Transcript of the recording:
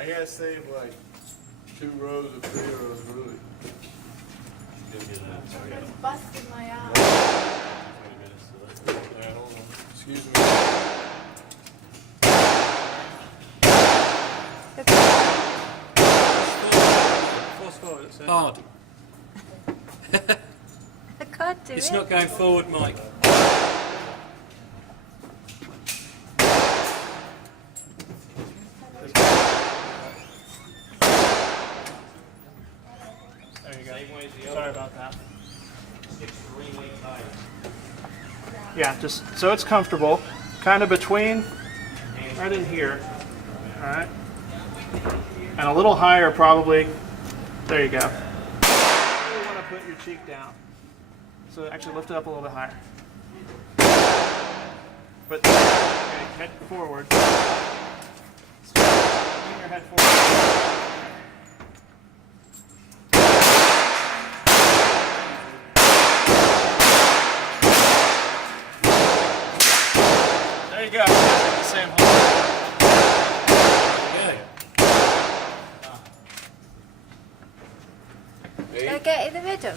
I gotta save like 2 rows or 3 rows, really. It's busting my ass. Yeah, hold on. Excuse me. Hard. I can't do It's it. not going forward, Mike. There you go. Sorry about that. Yeah, just so it's comfortable, kind of between, right in here. All right, and a little higher probably. There you go. You really want to put your cheek down. So actually lift it up a little bit higher. But okay, head forward. Bring your head forward. There you go. The same hole. Good. Go get in the middle.